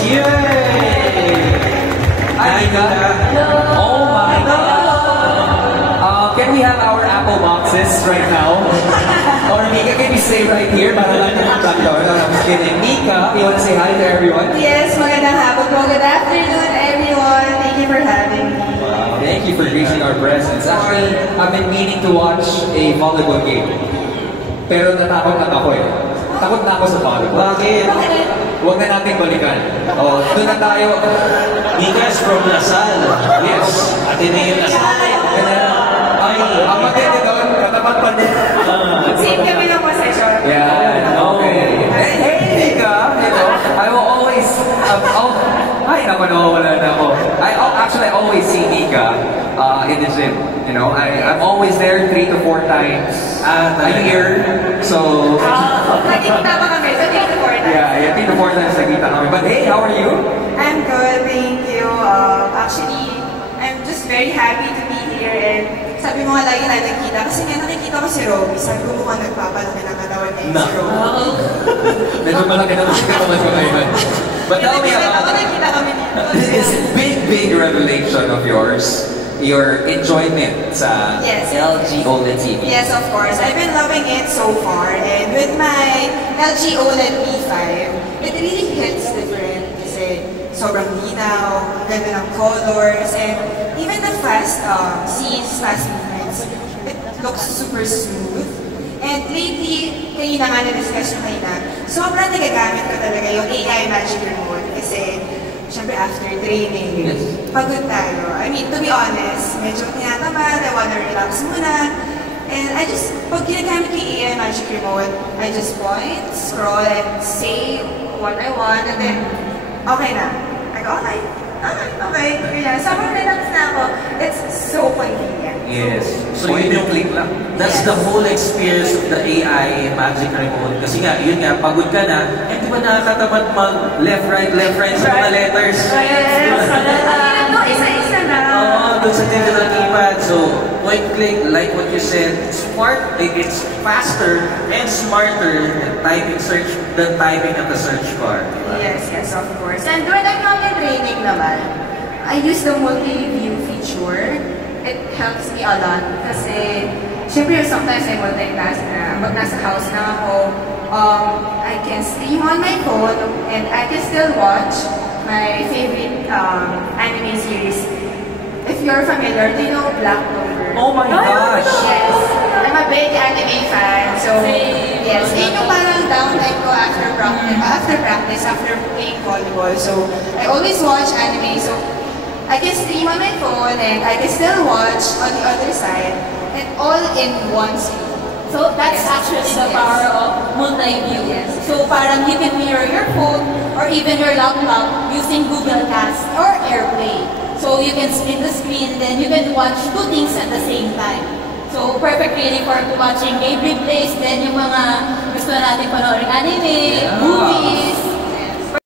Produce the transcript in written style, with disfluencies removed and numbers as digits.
Yay! Anika. Oh my God. Can we have our Apple boxes right now? Or Mika, can you stay right here? Para lang yung doctor. I'm just kidding. Mika, you want to say hi to everyone? Yes, magandang hapon po. Good afternoon, everyone. Thank you for having me. Wow, thank you for gracing our presence. Actually, I've been meaning to watch a volleyball game. Pero natakot lang ako eh. Takot na ako sa volleyball. Bakit? Huwag na natin balikan. Oh, doon na tayo. Mika's from Lasal. Yes. Ateneo Lasal. Ay, ang maganda doon, katapat pa din. Same kami ng session. Yeah, okay. Hey, Mika! I will always, ay, naman wala na ako. I always see Mika in the gym. You know, I'm always there 3 to 4 times a year. So, Nagkikita pa kami, so 3 to 4 times. yeah, 3 to 4 times nagkita kami. But hey, how are you? I'm good, thank you. Actually, I'm just very happy to be here and sabi mo nga lagi tayo nagkita kasi nga nakikita ko si Robbie. Sabi ko mukhang nagpapalaki ng katawan niya si Robbie. Medyo malaki na kasi katawan ko ngayon. But tell me about nakikita kami dito. this big revelation of yours. Your enjoyment sa Yes. LG OLED TV. Yes, of course. I've been loving it so far. And with my LG OLED P5, it really hits different kasi sobrang linaw, ang ganda ng colors, and even the fast scenes, fast movements, it looks super smooth. And lately, kanina nga na-discuss nyo kanina, sobrang nagagamit ko talaga yung AI Magic Remote kasi syempre after training, pagod tayo. I mean, to be honest, medyo tinatamad, I wanna relax muna. And I just, pag ginagamit ko yung AI Magic Remote, I just point, scroll, and say what I want, and then, okay na. I go, okay. Yeah, sobrang relax na ako. It's so convenient. Yes. So yun yung click lang. That's the whole experience of the AI Magic Remote. Kasi nga, yun nga, pagod ka na, eh di ba nakakatamad mag left, right sa mga letters? Yes. No, isa-isa na. Oo, doon sa digital keypad. So, point click, like what you said, it's faster and smarter than typing at the search bar. Diba? Yes, of course. And when I'm not in training naman, I use the multi-view feature. It helps me a lot kasi syempre sometimes I multitask na pag nasa house na ako, I can stream on my phone and I can still watch my favorite anime series. If you're familiar, do you know Black Clover? Oh my gosh! Yes. I'm a big anime fan. So, yes. Yun yung parang downtime ko after practice, after playing volleyball. So, I always watch anime. So, I can stream on my phone and I can still watch on the other side and all in one screen. So that's actually the power of multi-view. Yes. So parang you can mirror your phone or even your laptop using Google Cast or AirPlay. So you can split the screen, then you can watch 2 things at the same time. So perfect really for watching game replays, then yung mga gusto natin panoorin anime, movies,